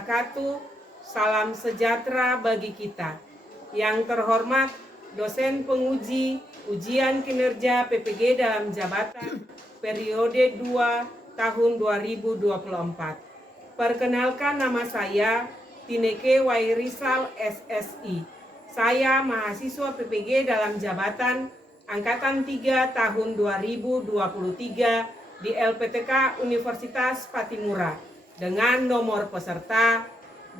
wabarakatuh. Salam sejahtera bagi kita. Yang terhormat dosen penguji ujian kinerja PPG dalam jabatan periode 2 tahun 2024. Perkenalkan, nama saya Tineke Wairisal SSI. Saya mahasiswa PPG dalam jabatan Angkatan 3 tahun 2023 di LPTK Universitas Patimura dengan nomor peserta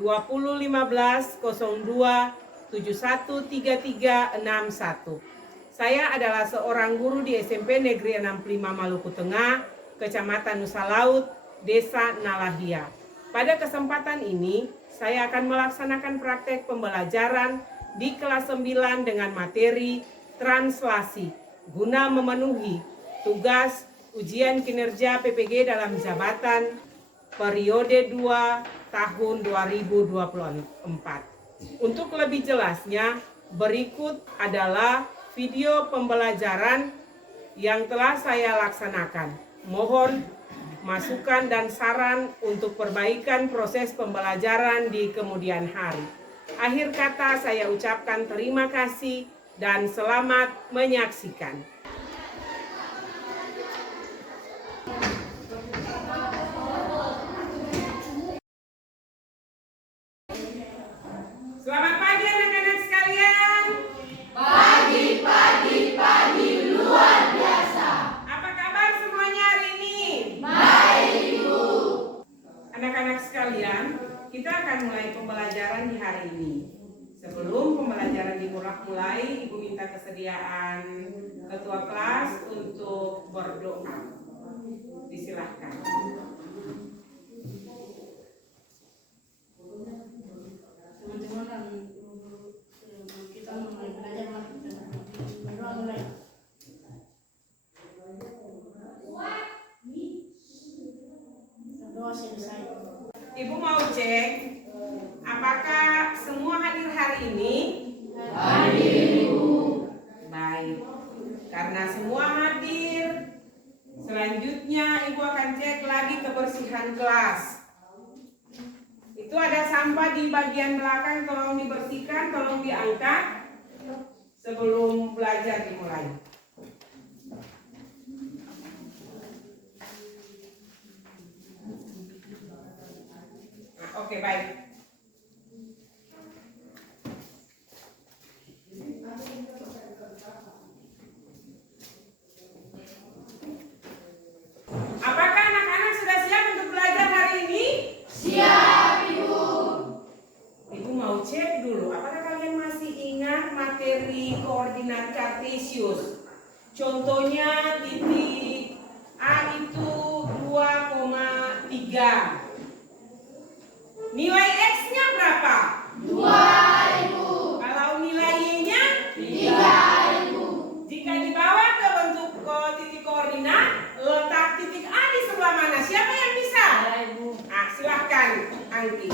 2015-02-713361. Saya adalah seorang guru di SMP Negeri 65 Maluku Tengah, Kecamatan Nusa Laut, Desa Nalahia. Pada kesempatan ini, saya akan melaksanakan praktek pembelajaran di kelas 9 dengan materi translasi guna memenuhi tugas ujian kinerja PPG dalam jabatan periode 2 tahun 2024. Untuk lebih jelasnya, berikut adalah video pembelajaran yang telah saya laksanakan. Mohon masukan dan saran untuk perbaikan proses pembelajaran di kemudian hari. Akhir kata saya ucapkan terima kasih dan selamat menyaksikan. Selamat pagi anak-anak sekalian. Pagi luar biasa. Apa kabar semuanya hari ini? Baik, Ibu. Anak-anak sekalian, kita akan mulai pembelajaran di hari ini. Sebelum pembelajaran dimulai, Ibu minta kesediaan ketua kelas untuk berdoa. Disilahkan. Teman-teman, kita mulai belajar, berdoa mulai. Doa selesai. Ibu mau cek apakah semua hadir hari ini? Hadir, Ibu. Baik. Karena semua hadir, selanjutnya Ibu akan cek lagi kebersihan kelas. Itu ada sampah di bagian belakang, tolong dibersihkan, tolong diangkat sebelum belajar dimulai. Nah, oke, baik. Apakah anak-anak sudah siap untuk belajar hari ini? Siap, Ibu. Ibu mau cek dulu, apakah kalian masih ingat materi koordinat kartesius? Contohnya titik A itu 2,3. Nilai X-nya berapa? 2, Ibu. Kalau nilai Y-nya? 3, Ibu. Jika dibawa ke bentuk titik koordinat, letak titik A di sebelah mana? Siapa yang bisa? Ibu. Nah, silahkan Angki.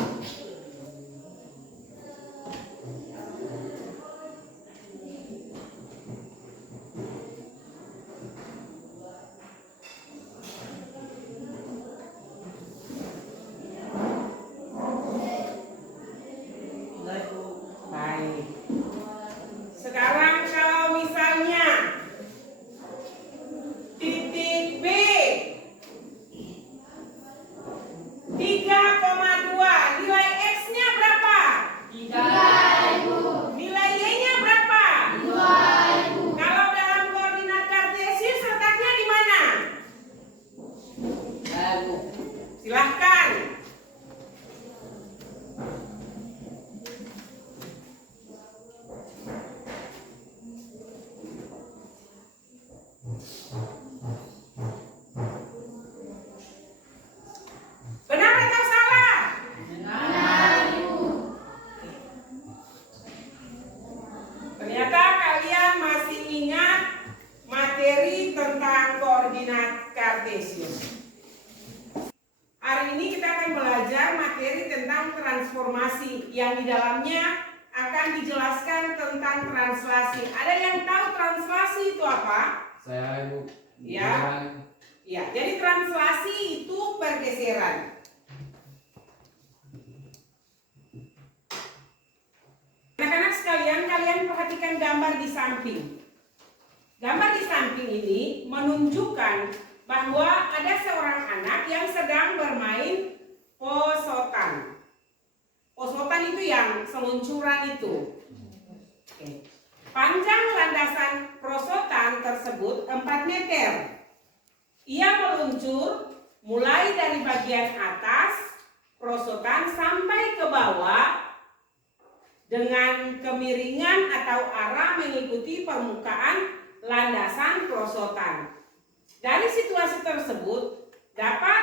Baik. Sekarang kalau misalnya titik B 3,2, nilai X-nya berapa? 3, Ibu. Nilai Y-nya berapa? 2, Ibu. Kalau dalam koordinat kartesius letaknya di mana? Silahkan. Benar atau salah? Benar, Ibu. Ternyata kalian masih ingat materi tentang koordinat kartesius. Hari ini kita akan belajar materi tentang transformasi yang di dalamnya akan dijelaskan tentang translasi. Ada yang tahu translasi itu apa? Saya, Ibu. Ya. Ya, jadi translasi itu pergeseran. perhatikan gambar di samping. Gambar di samping ini menunjukkan bahwa ada seorang anak yang sedang bermain posotan. Posotan itu yang seluncuran itu. Oke. Panjang landasan prosotan tersebut 4 meter. Ia meluncur mulai dari bagian atas prosotan sampai ke bawah dengan kemiringan atau arah mengikuti permukaan landasan prosotan. Dari situasi tersebut dapat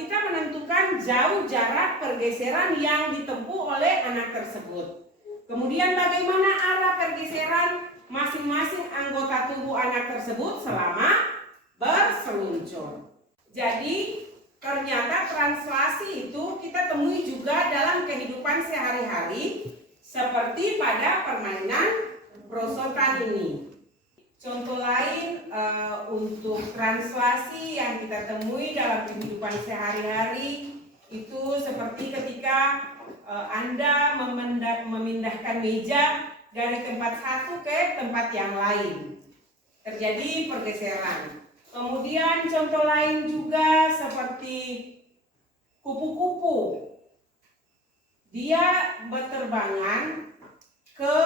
kita menentukan jauh jarak pergeseran yang ditempuh oleh anak tersebut. Kemudian bagaimana arah pergeseran masing-masing anggota tubuh anak tersebut selama berseluncur. Jadi ternyata translasi itu kita temui juga dalam kehidupan sehari-hari seperti pada permainan prosotan ini. Contoh lain untuk translasi yang kita temui dalam kehidupan sehari-hari itu seperti ketika Anda memindahkan meja dari tempat satu ke tempat yang lain. Terjadi pergeseran. Kemudian contoh lain juga seperti kupu-kupu. Dia berterbangan ke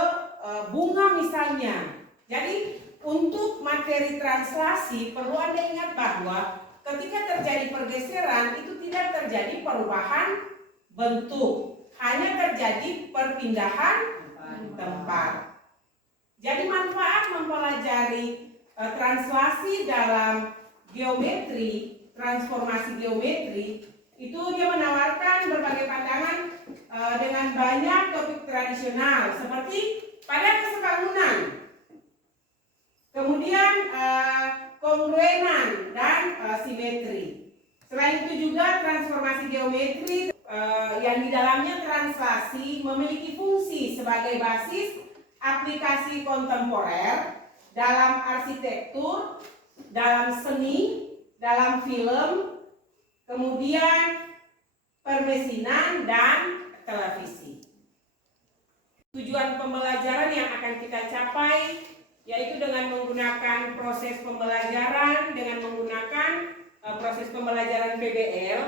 bunga misalnya. Jadi untuk materi translasi perlu Anda ingat bahwa ketika terjadi pergeseran itu tidak terjadi perubahan bentuk, hanya terjadi perpindahan tempat. Jadi manfaat mempelajari translasi dalam geometri, transformasi geometri, itu dia menawarkan berbagai pandangan dengan banyak topik tradisional seperti pada kesebangunan, kemudian kongruenan dan simetri. Selain itu juga transformasi geometri yang di dalamnya translasi memiliki fungsi sebagai basis aplikasi kontemporer dalam arsitektur, dalam seni, dalam film, kemudian permesinan dan televisi. Tujuan pembelajaran yang akan kita capai yaitu dengan menggunakan proses pembelajaran, dengan menggunakan proses pembelajaran PBL,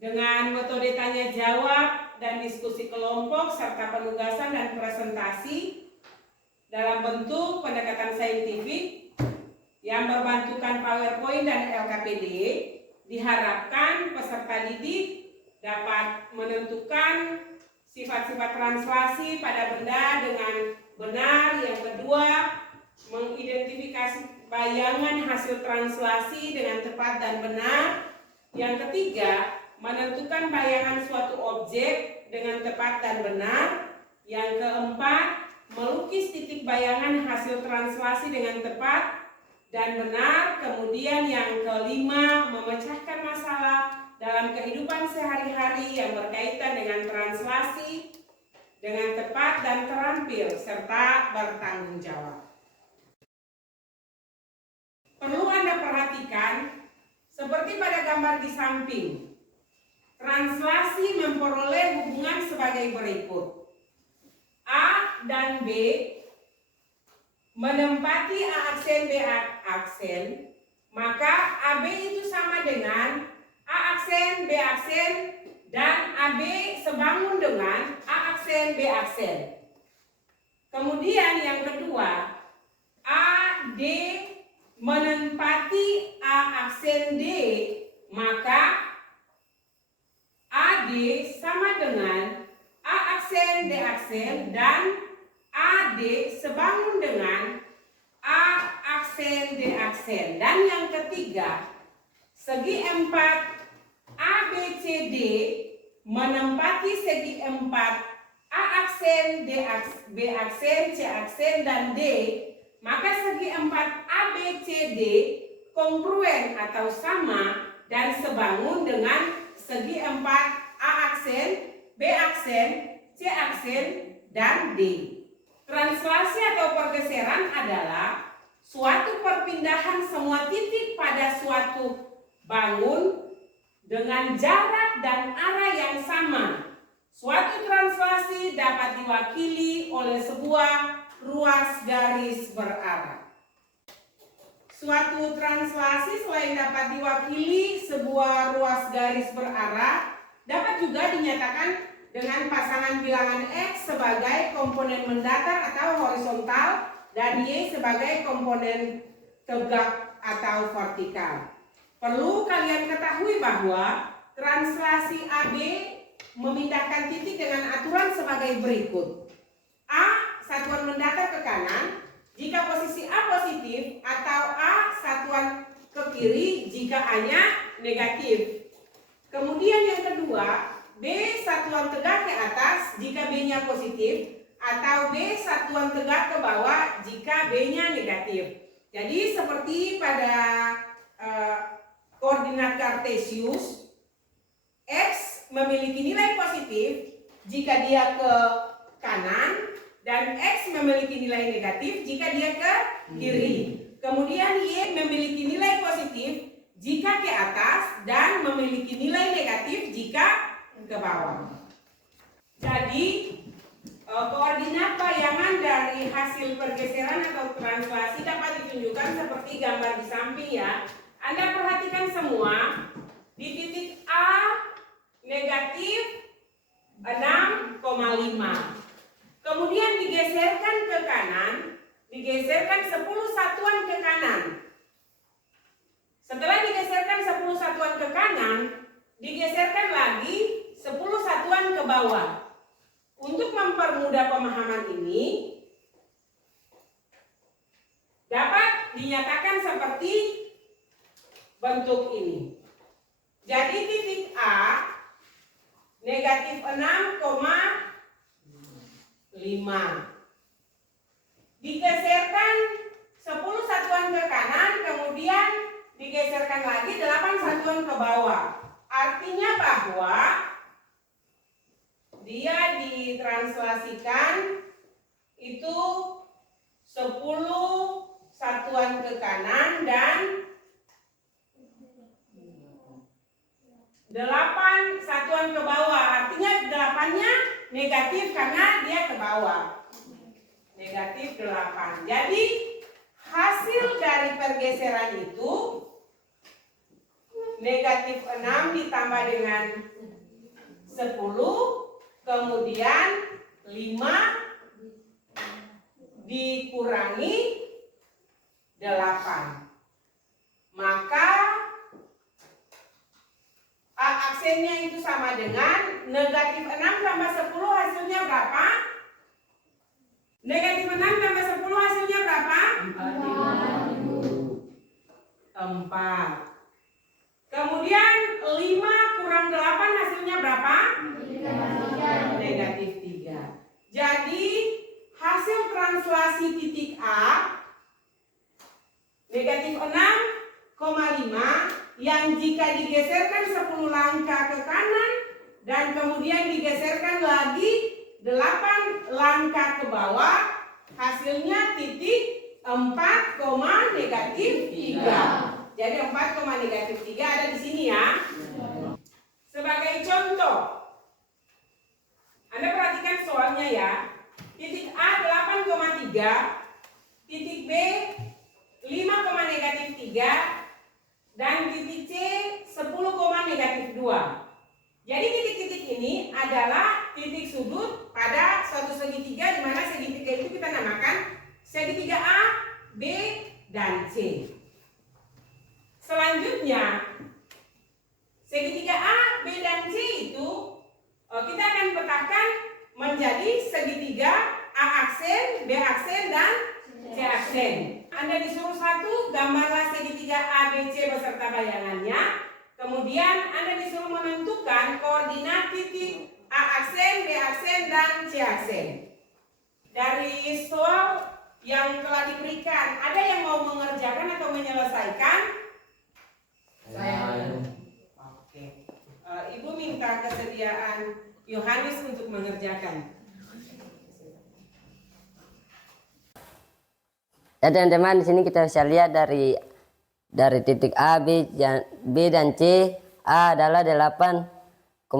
dengan metode tanya jawab dan diskusi kelompok serta penugasan dan presentasi dalam bentuk pendekatan saintifik yang berbantukan PowerPoint dan LKPD. Diharapkan peserta didik dapat menentukan sifat-sifat translasi pada benda dengan benar. Yang kedua, mengidentifikasi bayangan hasil translasi dengan tepat dan benar. Yang ketiga, menentukan bayangan suatu objek dengan tepat dan benar. Yang keempat, melukis titik bayangan hasil translasi dengan tepat dan benar. Kemudian yang kelima, memecahkan masalah dalam kehidupan sehari-hari yang berkaitan dengan translasi dengan tepat dan terampil serta bertanggung jawab. Perlu Anda perhatikan seperti pada gambar di samping, translasi memperoleh hubungan sebagai berikut. A dan B menempati A aksen B aksen, maka AB itu sama dengan A aksen B aksen dan AB sebangun dengan A aksen B aksen. Kemudian yang kedua, AD menempati A aksen D, maka AD sama dengan A aksen D aksen dan AD sebangun dengan A aksen D aksen. Dan yang ketiga, segi 4 ABCD menempati segi 4 A aksen B aksen C aksen dan D, maka segi 4 ABCD kongruen atau sama dan sebangun dengan segi 4 A aksen B aksen C aksen dan D. Translasi atau pergeseran adalah suatu perpindahan semua titik pada suatu bangun dengan jarak dan arah yang sama. Suatu translasi dapat diwakili oleh sebuah ruas garis berarah. Suatu translasi selain dapat diwakili sebuah ruas garis berarah, dapat juga dinyatakan dengan pasangan bilangan X sebagai komponen mendatar atau horizontal dan Y sebagai komponen tegak atau vertikal. Perlu kalian ketahui bahwa translasi AB memindahkan titik dengan aturan sebagai berikut. A satuan mendatar ke kanan jika posisi A positif, atau A satuan ke kiri jika A-nya negatif. Kemudian yang kedua, B satuan tegak ke atas jika B-nya positif, atau B satuan tegak ke bawah jika B-nya negatif. Jadi seperti pada koordinat kartesius, X memiliki nilai positif jika dia ke kanan, dan X memiliki nilai negatif jika dia ke kiri. Kemudian Y memiliki nilai positif jika ke atas dan memiliki nilai negatif jika ke bawah. Jadi koordinat bayangan dari hasil pergeseran atau translasi dapat ditunjukkan seperti gambar di samping ya. Anda perhatikan semua, di titik A negatif 6,5. Kemudian digeserkan ke kanan, digeserkan 10 satuan ke kanan. Setelah digeserkan 10 satuan ke kanan, digeserkan lagi 10 satuan ke bawah. Untuk mempermudah pemahaman ini, dapat dinyatakan seperti bentuk ini. Jadi titik A negatif 6,5 digeserkan 10 satuan ke kanan, kemudian digeserkan lagi 8 satuan ke bawah. Artinya bahwa dia ditranslasikan itu 10 satuan ke kanan dan 8 satuan ke bawah. Artinya 8-nya negatif karena dia ke bawah. Negatif 8. Jadi hasil dari pergeseran itu negatif 6 ditambah dengan 10, kemudian 5 dikurangi 8. Maka A aksennya itu sama dengan negatif 6 tambah 10 hasilnya berapa? Negatif 6 tambah 10 hasilnya berapa? 4. Kemudian 5 kurang 8 hasilnya berapa? Negatif 3. Jadi hasil translasi titik A negatif 6,5 yang jika digeserkan 10 langkah ke kanan dan kemudian digeserkan lagi 8 langkah ke bawah, hasilnya titik 4, negatif 3. Jadi 4, negatif 3 ada di sini ya. Sebagai contoh, Anda perhatikan soalnya ya. Titik A 8,3, titik B 5, negatif 3, dan titik C 10, negatif 2. Jadi titik-titik ini adalah titik sudut pada suatu segitiga, di mana segitiga itu kita namakan segitiga A, B, dan C. Selanjutnya, segitiga A, B, dan C itu kita akan petakan menjadi segitiga A aksen, B aksen, dan C aksen. Anda disuruh satu, gambarlah segitiga ABC beserta bayangannya. Kemudian Anda disuruh menentukan koordinat titik A aksen, B aksen, dan C aksen. Dari soal yang telah diberikan, ada yang mau mengerjakan atau menyelesaikan? Saya. Oke. Ibu minta kesediaan Yohanes untuk mengerjakan. Ya teman-teman, di sini kita bisa lihat dari titik A, B dan C. A adalah 8,3,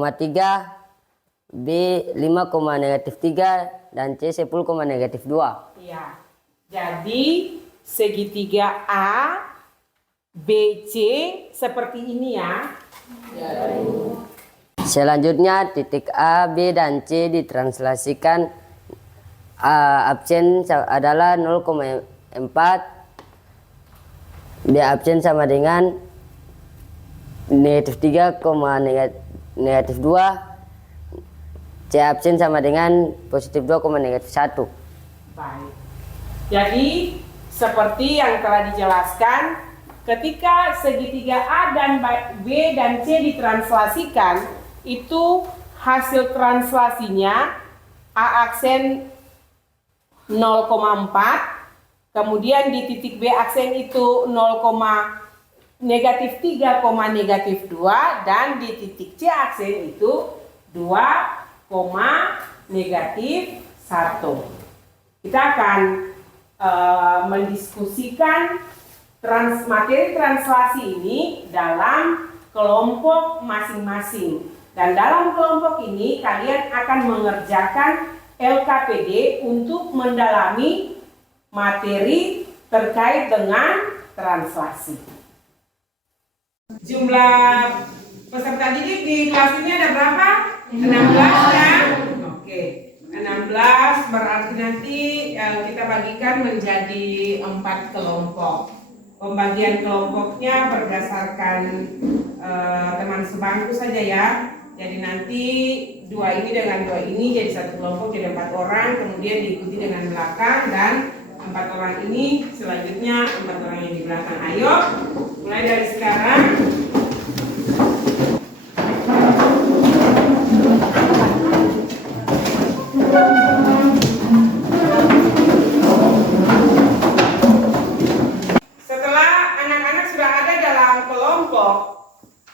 B 5, negatif 3, dan C 10,-2. Iya. Jadi segitiga A, B, C seperti ini ya. Selanjutnya titik A, B, dan C ditranslasikan. Absen adalah 0,4, B absen sama dengan -3, -2, C absen sama dengan +2, Baik. Jadi seperti yang telah dijelaskan, ketika segitiga A dan B dan C ditranslasikan, itu hasil translasinya A aksen 0,4, kemudian di titik B aksen itu -3,-2, dan di titik C aksen itu 2,-1. Kita akan mendiskusikan materi translasi ini dalam kelompok masing-masing. Dan dalam kelompok ini kalian akan mengerjakan LKPD untuk mendalami materi terkait dengan translasi. Jumlah peserta didik di kelas ini ada berapa? 16 ya? Oke, 16 berarti nanti kita bagikan menjadi 4 kelompok. Pembagian kelompoknya berdasarkan teman sebangku saja ya. Jadi nanti 2 ini dengan 2 ini jadi 1 kelompok, jadi 4 orang, kemudian diikuti dengan belakang, dan 4 orang ini selanjutnya 4 orang yang di belakang. Ayo, mulai dari sekarang. Setelah anak-anak sudah ada dalam kelompok,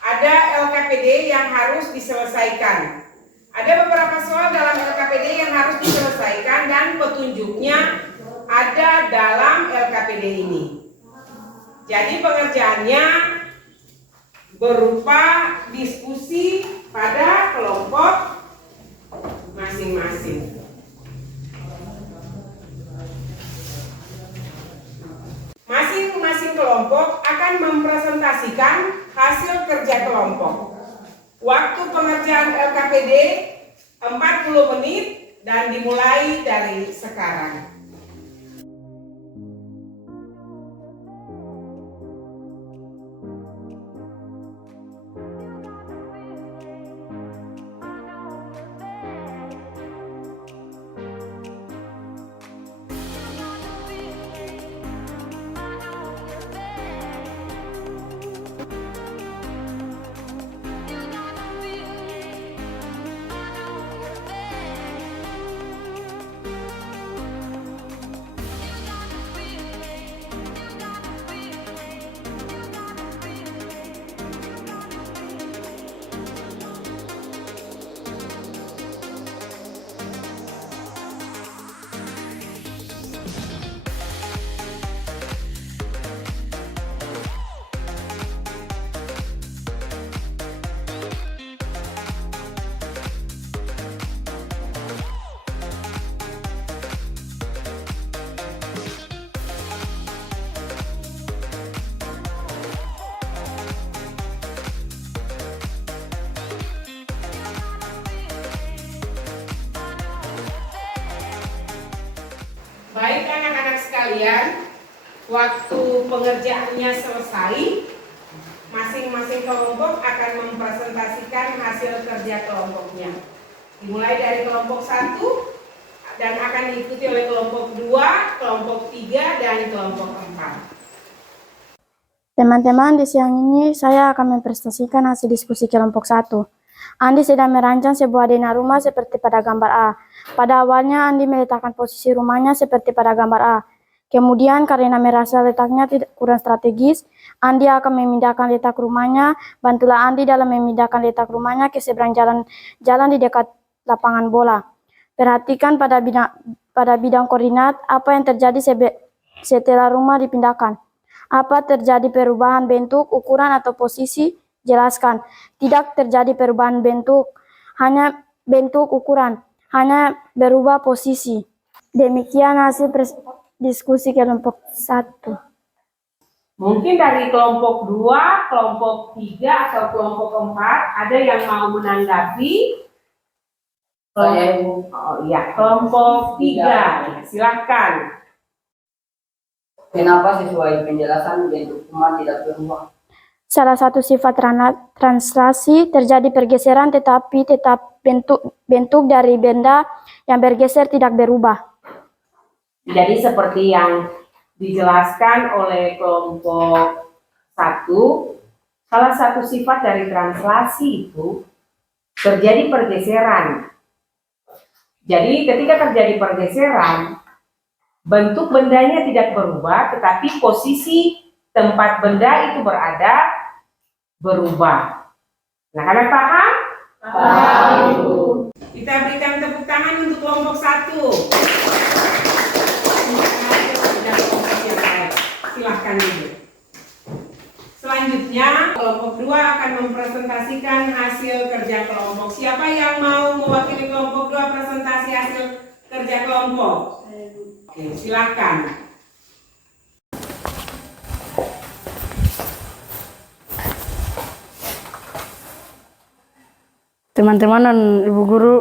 ada LKPD yang harus diselesaikan. Ada beberapa soal dalam LKPD yang harus diselesaikan dan petunjuknya ada dalam LKPD ini. Jadi pengerjaannya berupa diskusi pada kelompok masing-masing. Masing-masing kelompok akan mempresentasikan hasil kerja kelompok. Waktu pengerjaan LKPD 40 menit dan dimulai dari sekarang. Baik anak-anak sekalian, waktu pengerjaannya selesai, masing-masing kelompok akan mempresentasikan hasil kerja kelompoknya. Dimulai dari kelompok 1 dan akan diikuti oleh kelompok 2, kelompok 3, dan kelompok 4. Teman-teman, di siang ini saya akan mempresentasikan hasil diskusi kelompok 1. Andi sedang merancang sebuah denah rumah seperti pada gambar A. Pada awalnya Andi meletakkan posisi rumahnya seperti pada gambar A. Kemudian karena merasa letaknya kurang strategis, Andi akan memindahkan letak rumahnya. Bantulah Andi dalam memindahkan letak rumahnya ke seberang jalan di dekat lapangan bola. Perhatikan pada bidang koordinat apa yang terjadi setelah rumah dipindahkan. Apa terjadi perubahan bentuk, ukuran, atau posisi? Jelaskan. Tidak terjadi perubahan bentuk, hanya bentuk ukuran. hanya berubah posisi. Demikian hasil diskusi kelompok 1. Mungkin dari kelompok 2, kelompok 3, atau kelompok 4 ada yang mau menanggapi? Kelompok 3. Silakan. Kenapa sesuai penjelasan bentuk rumah tidak berubah? Salah satu sifat translasi terjadi pergeseran tetapi tetap bentuk dari benda yang bergeser tidak berubah. Jadi seperti yang dijelaskan oleh kelompok 1, salah satu sifat dari translasi itu terjadi pergeseran. Jadi ketika terjadi pergeseran, bentuk bendanya tidak berubah, tetapi posisi tempat benda itu berada berubah. Anak-anak paham? Paham, Ibu. Kita berikan tepuk tangan untuk kelompok 1. Silahkan Ibu. Selanjutnya, kelompok 2 akan mempresentasikan hasil kerja kelompok. Siapa yang mau mewakili kelompok 2 presentasi hasil kerja kelompok? Oke, silakan. Teman-teman dan Ibu Guru,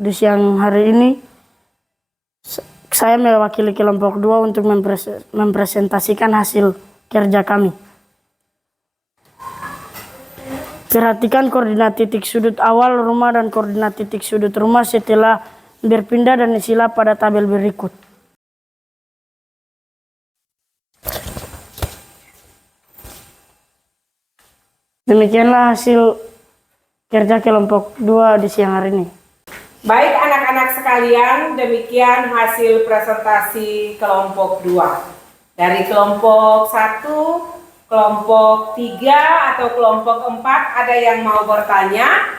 di siang hari ini saya mewakili kelompok 2 untuk mempresentasikan hasil kerja kami. Perhatikan koordinat titik sudut awal rumah dan koordinat titik sudut rumah setelah berpindah dan isilah pada tabel berikut. Demikianlah hasil kerja kelompok 2 di siang hari ini. Baik anak-anak sekalian, demikian hasil presentasi kelompok 2. Dari kelompok 1, kelompok 3, atau kelompok 4 ada yang mau bertanya?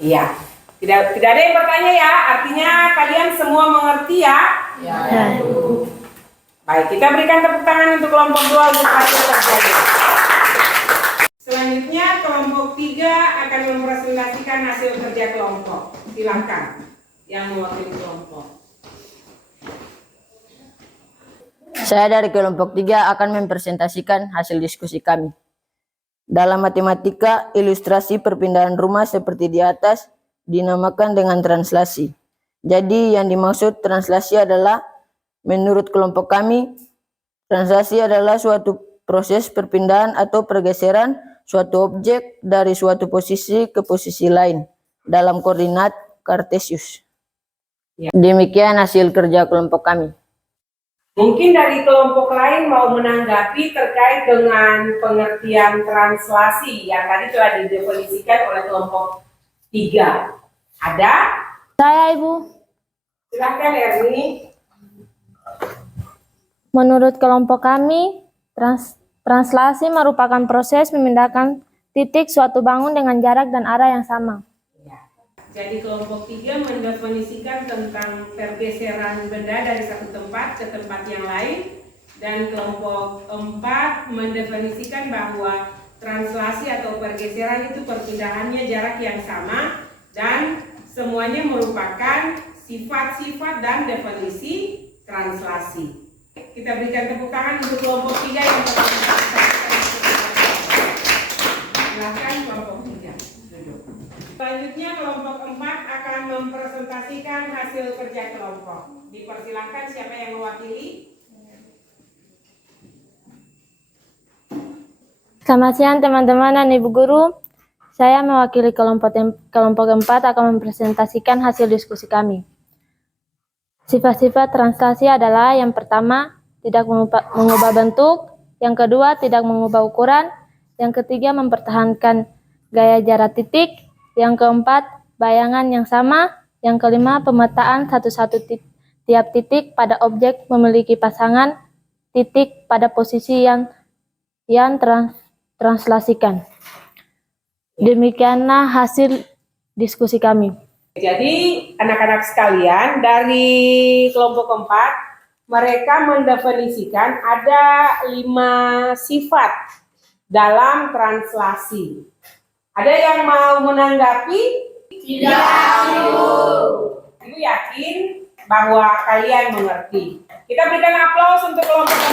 Iya. Tidak ada yang bertanya ya, artinya kalian semua mengerti ya? Ya, Ibu. Baik, kita berikan tepuk tangan untuk kelompok 2 untuk hasil kerjanya. Selanjutnya kelompok 3 akan mempresentasikan hasil kerja kelompok. Silakan yang mewakili kelompok. Saya dari kelompok 3 akan mempresentasikan hasil diskusi kami. Dalam matematika, ilustrasi perpindahan rumah seperti di atas dinamakan dengan translasi. Jadi yang dimaksud translasi adalah, menurut kelompok kami, translasi adalah suatu proses perpindahan atau pergeseran suatu objek dari suatu posisi ke posisi lain dalam koordinat Kartesius. Demikian hasil kerja kelompok kami. Mungkin dari kelompok lain mau menanggapi terkait dengan pengertian translasi yang tadi telah didefinisikan oleh kelompok 3. Ada? Saya, Ibu. Silakan Erni. Menurut kelompok kami, translasi merupakan proses memindahkan titik suatu bangun dengan jarak dan arah yang sama. Jadi kelompok 3 mendefinisikan tentang pergeseran benda dari satu tempat ke tempat yang lain, dan kelompok 4 mendefinisikan bahwa translasi atau pergeseran itu perpindahannya jarak yang sama dan semuanya merupakan sifat-sifat dan definisi translasi. Kita berikan tepuk tangan untuk kelompok 3 yang silakan kelompok 3 duduk. Selanjutnya kelompok 4 akan mempresentasikan hasil kerja kelompok. Dipersilakan siapa yang mewakili? Selamat siang teman-teman dan Ibu Guru. Saya mewakili kelompok 4 akan mempresentasikan hasil diskusi kami. Sifat-sifat translasi adalah yang pertama, tidak mengubah bentuk, yang kedua, tidak mengubah ukuran, yang ketiga, mempertahankan gaya jarak titik, yang keempat, bayangan yang sama, yang kelima, pemetaan satu-satu tiap titik pada objek memiliki pasangan titik pada posisi yang translasikan. Demikianlah hasil diskusi kami. Jadi anak-anak sekalian, dari kelompok 4 mereka mendefinisikan ada 5 sifat dalam translasi. Ada yang mau menanggapi? Tidak, Ibu. yakin bahwa kalian mengerti. Kita berikan aplaus untuk kelompok 4.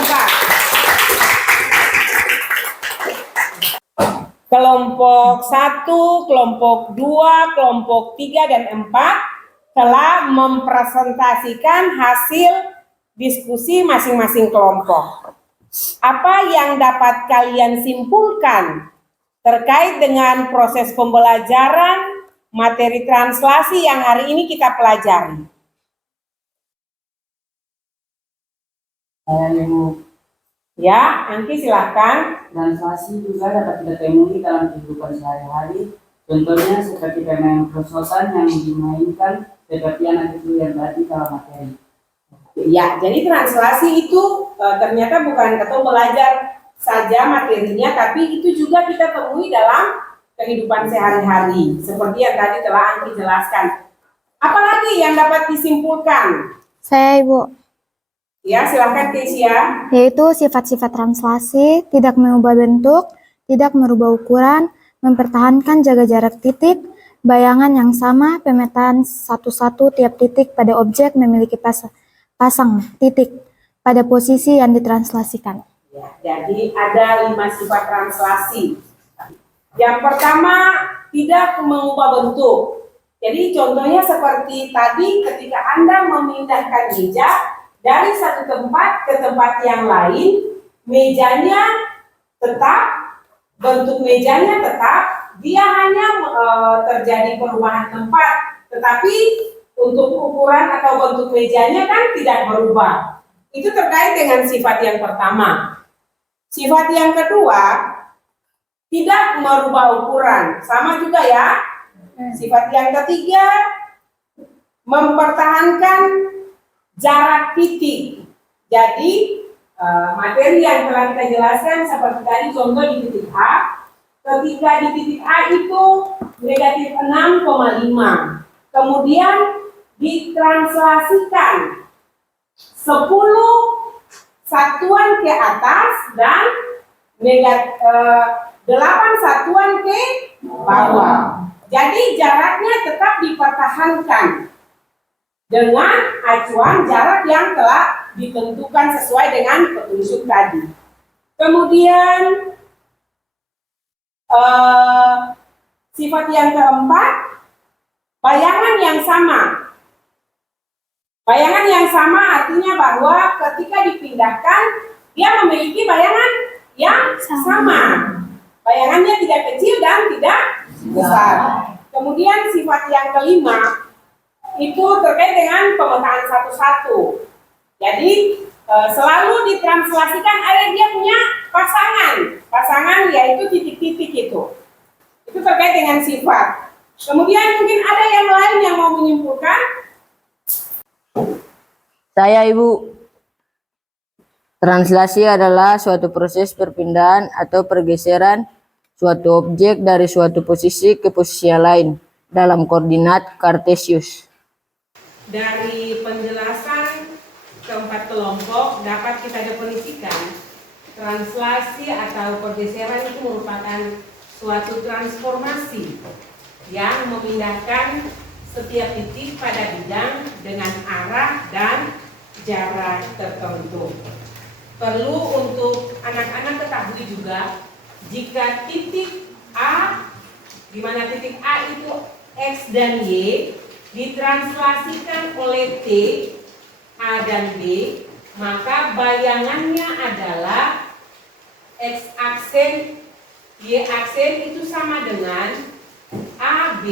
Kelompok 1, kelompok 2, kelompok 3, dan 4 telah mempresentasikan hasil diskusi masing-masing kelompok. Apa yang dapat kalian simpulkan terkait dengan proses pembelajaran materi translasi yang hari ini kita pelajari? Ya, Angki silahkan. Translasi juga dapat kita temui dalam kehidupan sehari-hari. Contohnya seperti permainan perosotan yang dimainkan seperti anak kecil yang tadi dalam materi. Ya, jadi translasi itu ternyata bukan atau belajar saja materinya, tapi itu juga kita temui dalam kehidupan sehari-hari, seperti yang tadi telah Angki jelaskan. Apalagi yang dapat disimpulkan? Saya Ibu, Ya, silahkan Kesia. yaitu sifat-sifat translasi, tidak mengubah bentuk, tidak merubah ukuran, mempertahankan jaga jarak titik, bayangan yang sama, pemetaan satu-satu tiap titik pada objek memiliki pasang titik pada posisi yang ditranslasikan. Ya, jadi ada 5 sifat translasi. Yang pertama, tidak mengubah bentuk. Jadi contohnya seperti tadi ketika Anda memindahkan meja dari satu tempat ke tempat yang lain, mejanya tetap, bentuk mejanya tetap, dia hanya terjadi perubahan tempat, tetapi untuk ukuran atau bentuk mejanya kan tidak berubah. Itu terkait dengan sifat yang pertama. Sifat yang kedua, tidak merubah ukuran, sama juga ya. Sifat yang ketiga, mempertahankan jarak titik. Jadi materi yang telah kita jelaskan seperti tadi contoh di titik A, ketika di titik A itu negatif 6,5, kemudian ditranslasikan 10 satuan ke atas dan 8 satuan ke bawah. Jadi jaraknya tetap dipertahankan dengan acuan jarak yang telah ditentukan sesuai dengan petunjuk tadi. Kemudian sifat yang keempat, bayangan yang sama. Bayangan yang sama artinya bahwa ketika dipindahkan, dia memiliki bayangan yang sama. Bayangannya tidak kecil dan tidak besar. Kemudian sifat yang kelima, itu terkait dengan pemetaan satu-satu. Jadi selalu ditranslasikan ada dia punya pasangan yaitu titik-titik itu. Itu terkait dengan sifat. Kemudian mungkin ada yang lain yang mau menyimpulkan? Saya Ibu. Translasi adalah suatu proses perpindahan atau pergeseran suatu objek dari suatu posisi ke posisi yang lain dalam koordinat Kartesius. Dari penjelasan keempat kelompok dapat kita definisikan translasi atau pergeseran itu merupakan suatu transformasi yang memindahkan setiap titik pada bidang dengan arah dan jarak tertentu. Perlu untuk anak-anak ketahui juga jika titik A, di mana titik A itu X dan Y, ditranslasikan oleh T, A dan B, maka bayangannya adalah X aksen, Y aksen itu sama dengan AB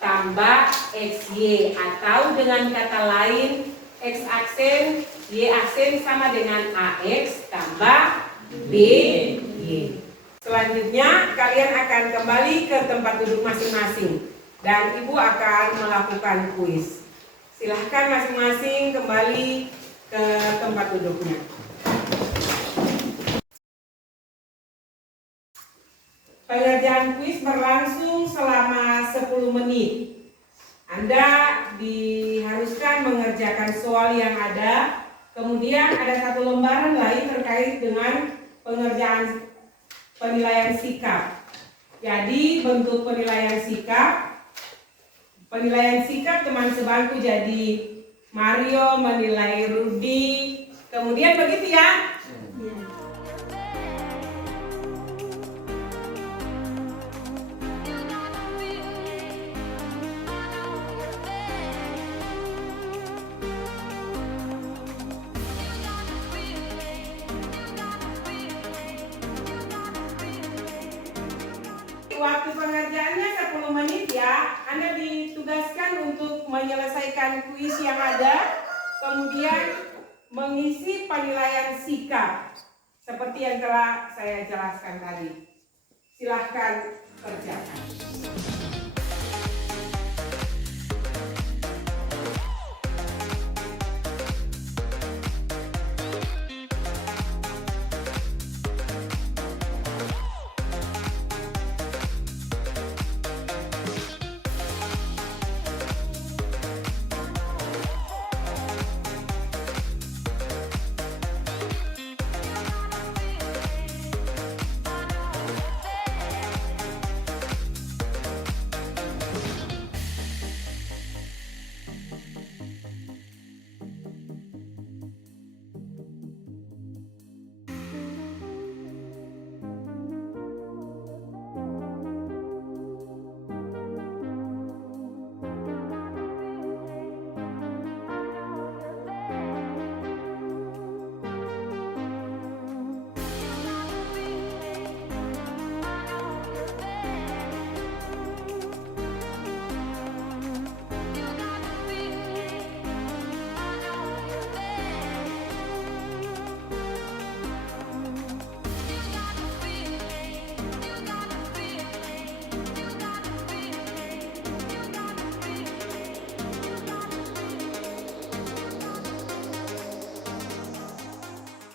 tambah XY, atau dengan kata lain X aksen, Y aksen sama dengan AX tambah BY. Selanjutnya kalian akan kembali ke tempat duduk masing-masing dan Ibu akan melakukan kuis. Silahkan masing-masing kembali ke tempat duduknya. Pengerjaan kuis berlangsung selama 10 menit. Anda diharuskan mengerjakan soal yang ada, kemudian ada satu lembaran lain terkait dengan pengerjaan penilaian sikap. Jadi bentuk penilaian sikap Penilaian sikap teman sebangku, jadi Mario menilai Rudi, kemudian begitu ya. Waktu pengerjaannya 10 menit ya. Anda ditugaskan untuk menyelesaikan kuis yang ada, kemudian mengisi penilaian sikap seperti yang telah saya jelaskan tadi. Silahkan kerjakan.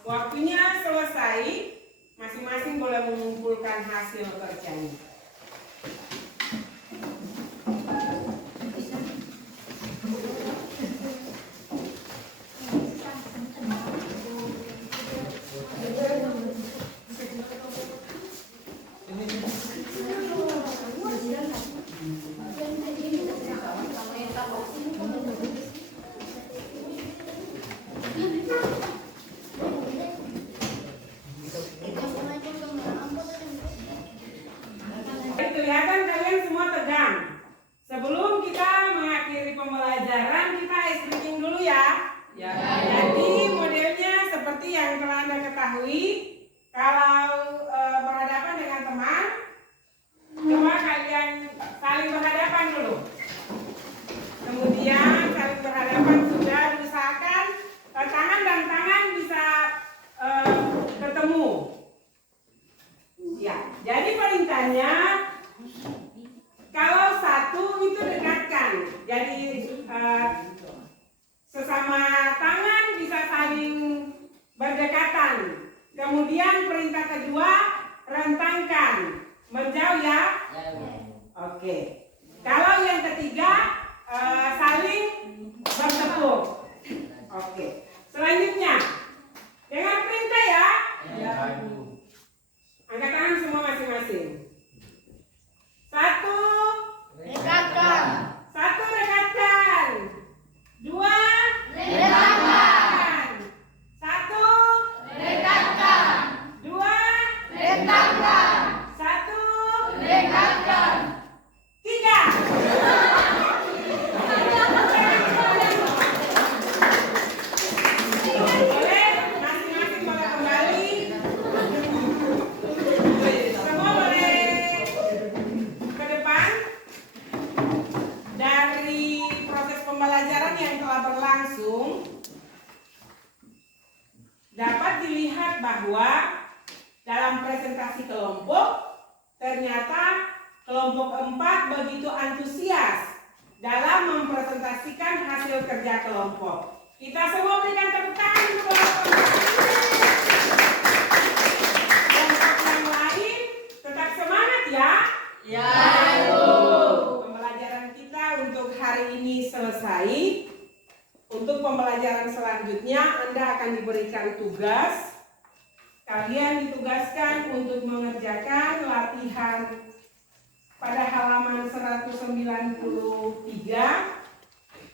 Waktunya selesai, masing-masing boleh mengumpulkan hasil kerjanya. Kelihatan kalian semua tegang. Sebelum kita mengakhiri pembelajaran, kita ice breaking dulu ya. Jadi modelnya seperti yang telah Anda ketahui. Kalau berhadapan dengan teman, coba kalian saling berhadapan dulu. Kemudian saling berhadapan sudah diusahakan tangan dan tangan bisa ketemu. Ya, jadi perintahnya kalau satu itu dekatkan, jadi sesama tangan bisa saling berdekatan. Kemudian perintah kedua, rentangkan, menjauh ya. Oke. Kalau yang ketiga, saling bertepuk. Oke. Selanjutnya, dengan perintah ya. Angkat tangan semua masing-masing. Satu, dekatkan. Satu, dekatkan. Dua, dekatkan. Satu, dekatkan. Dua, dekatkan. Satu, dekatkan. Tiga. Boleh, masing-masing boleh kembali. Semua boleh ke depan. Dari proses pembelajaran yang telah berlangsung, dapat dilihat bahwa dalam presentasi kelompok, ternyata kelompok 4 begitu antusias dalam mempresentasikan hasil kerja kelompok. Kita semua berikan tepuk tangan kepada kelompok yang lain. Tetap semangat ya. Pembelajaran kita untuk hari ini selesai. Untuk pembelajaran selanjutnya Anda akan diberikan tugas. Kalian ditugaskan untuk mengerjakan latihan pada halaman 193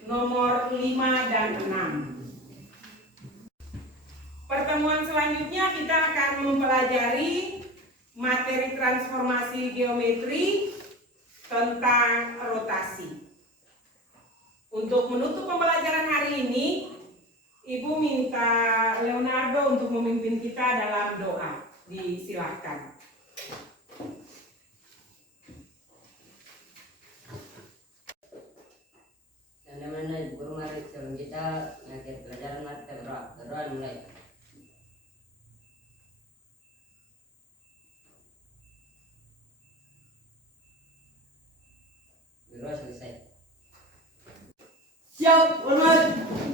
nomor 5 dan 6. Pertemuan selanjutnya kita akan mempelajari materi transformasi geometri tentang rotasi. Untuk menutup pembelajaran hari ini, Ibu minta Leonardo untuk memimpin kita dalam doa. Disilakan. Mana guru mari sebelum kita mengakhiri pelajaran mari kita berdoa mulai. Berdoa selesai. Siap, hormat.